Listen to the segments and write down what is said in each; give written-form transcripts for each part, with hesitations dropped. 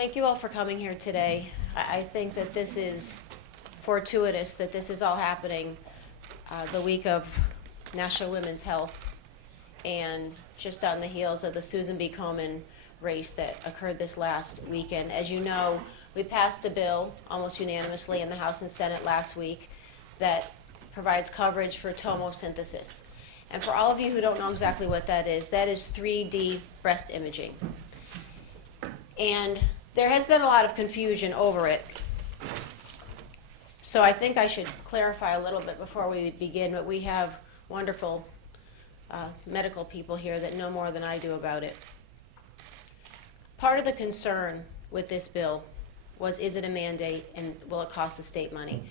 Thank you all for coming here today. I think that this is fortuitous that this is all happening the week of National Women's Health and just on the heels of the Susan B. Komen race that occurred this last weekend. As you know, we passed a bill almost unanimously in the House and Senate last week that provides coverage for tomosynthesis. And for all of you who don't know exactly what that is 3D breast imaging. And there has been a lot of confusion over it. So I think I should clarify a little bit before we begin, but we have wonderful medical people here that know more than I do about it. Part of the concern with this bill was, is it a mandate and will it cost the state money?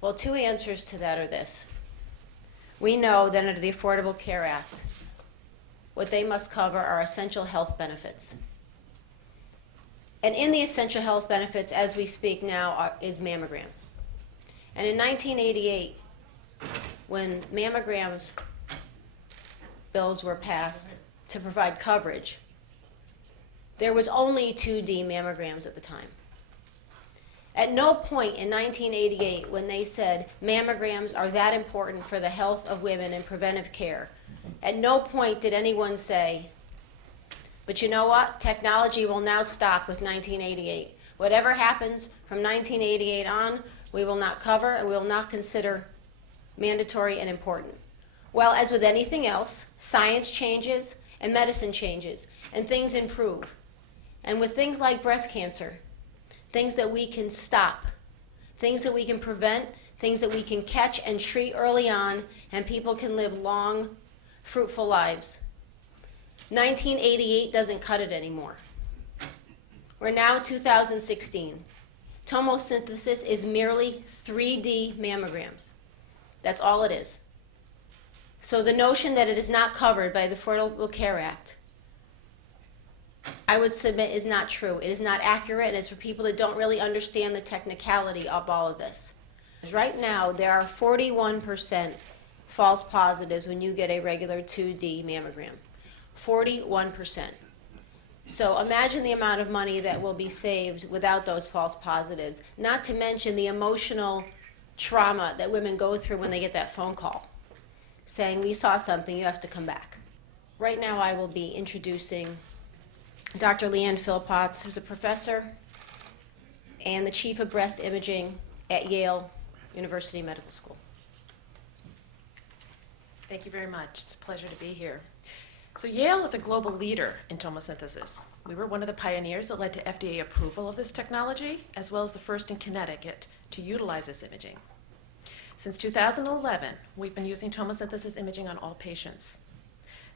Well, two answers to that are this. We know that under the Affordable Care Act, what they must cover are essential health benefits. And in the essential health benefits, as we speak now, is mammograms. And in 1988, when mammograms bills were passed to provide coverage, there was only 2D mammograms at the time. At no point in 1988, when they said mammograms are that important for the health of women and preventive care, at no point did anyone say, but you know what? Technology will now stop with 1988. Whatever happens from 1988 on, we will not cover and we will not consider mandatory and important. Well, as with anything else, science changes and medicine changes and things improve. And with things like breast cancer, things that we can stop, things that we can prevent, things that we can catch and treat early on, and people can live long, fruitful lives. 1988 doesn't cut it anymore. We're now 2016. Tomosynthesis is merely 3D mammograms. That's all it is. So the notion that it is not covered by the Affordable Care Act, I would submit, is not true. It is not accurate, and it's for people that don't really understand the technicality of all of this. Right now, there are 41% false positives when you get a regular 2D mammogram. 41%. So imagine the amount of money that will be saved without those false positives, not to mention the emotional trauma that women go through when they get that phone call saying, we saw something, you have to come back. Right now I will be introducing Dr. Leanne Philpotts, who's a professor and the chief of breast imaging at Yale University Medical School. Thank you very much. It's a pleasure to be here. So Yale is a global leader in tomosynthesis. We were one of the pioneers that led to FDA approval of this technology, as well as the first in Connecticut to utilize this imaging. Since 2011, we've been using tomosynthesis imaging on all patients.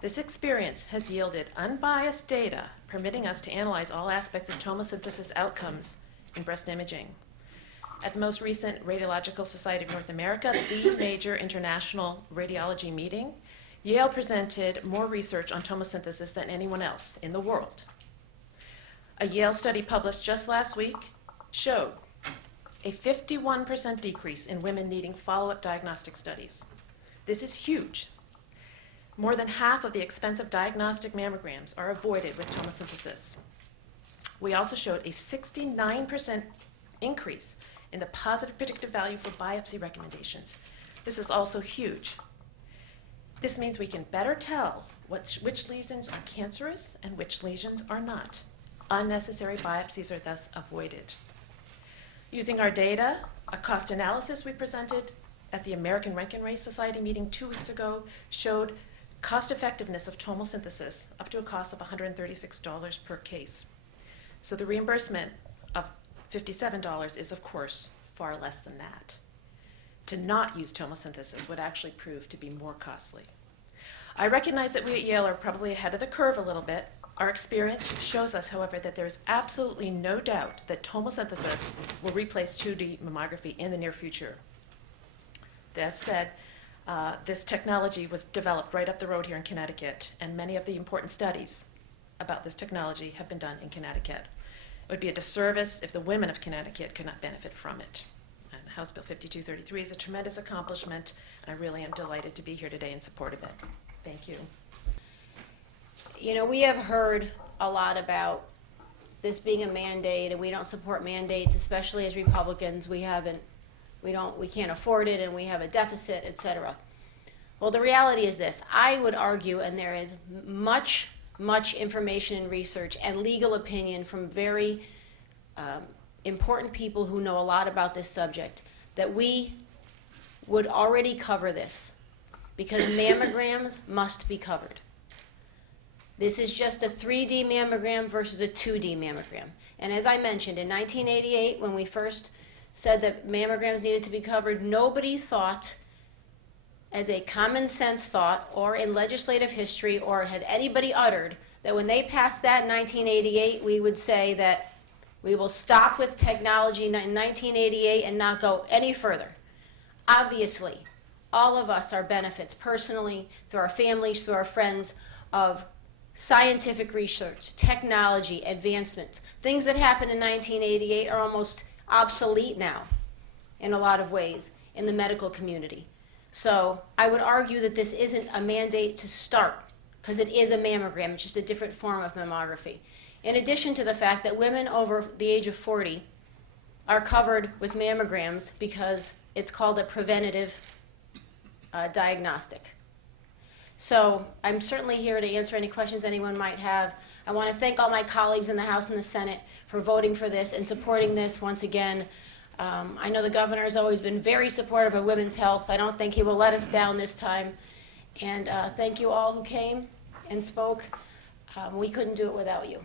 This experience has yielded unbiased data, permitting us to analyze all aspects of tomosynthesis outcomes in breast imaging. At the most recent Radiological Society of North America, the major international radiology meeting, Yale presented more research on tomosynthesis than anyone else in the world. A Yale study published just last week showed a 51% decrease in women needing follow-up diagnostic studies. This is huge. More than half of the expensive diagnostic mammograms are avoided with tomosynthesis. We also showed a 69% increase in the positive predictive value for biopsy recommendations. This is also huge. This means we can better tell which lesions are cancerous and which lesions are not. Unnecessary biopsies are thus avoided. Using our data, a cost analysis we presented at the American Rankin Race Society meeting 2 weeks ago showed cost effectiveness of tomosynthesis up to a cost of $136 per case. So the reimbursement of $57 is, of course, far less than that. To not use tomosynthesis would actually prove to be more costly. I recognize that we at Yale are probably ahead of the curve a little bit. Our experience shows us, however, that there is absolutely no doubt that tomosynthesis will replace 2D mammography in the near future. That said, this technology was developed right up the road here in Connecticut, and many of the important studies about this technology have been done in Connecticut. It would be a disservice if the women of Connecticut could not benefit from it. And House Bill 5233 is a tremendous accomplishment, and I really am delighted to be here today in support of it. Thank you. You know, we have heard a lot about this being a mandate, and we don't support mandates, especially as Republicans. We can't afford it, and we have a deficit, etc. Well, the reality is this. I would argue, and there is much information and research and legal opinion from very important people who know a lot about this subject, that we would already cover this, because mammograms must be covered. This is just a 3D mammogram versus a 2D mammogram. And as I mentioned, in 1988, when we first said that mammograms needed to be covered, nobody thought, as a common sense thought, or in legislative history, or had anybody uttered, that when they passed that in 1988, we would say that we will stop with technology in 1988 and not go any further. Obviously, all of us are benefits personally, through our families, through our friends, of scientific research, technology, advancements. Things that happened in 1988 are almost obsolete now in a lot of ways in the medical community. So I would argue that this isn't a mandate to start, because it is a mammogram. It's just a different form of mammography. In addition to the fact that women over the age of 40 are covered with mammograms because it's called a preventative diagnostic. So I'm certainly here to answer any questions anyone might have. I want to thank all my colleagues in the House and the Senate for voting for this and supporting this once again. I know the governor has always been very supportive of women's health. I don't think he will let us down this time. And thank you all who came and spoke. We couldn't do it without you.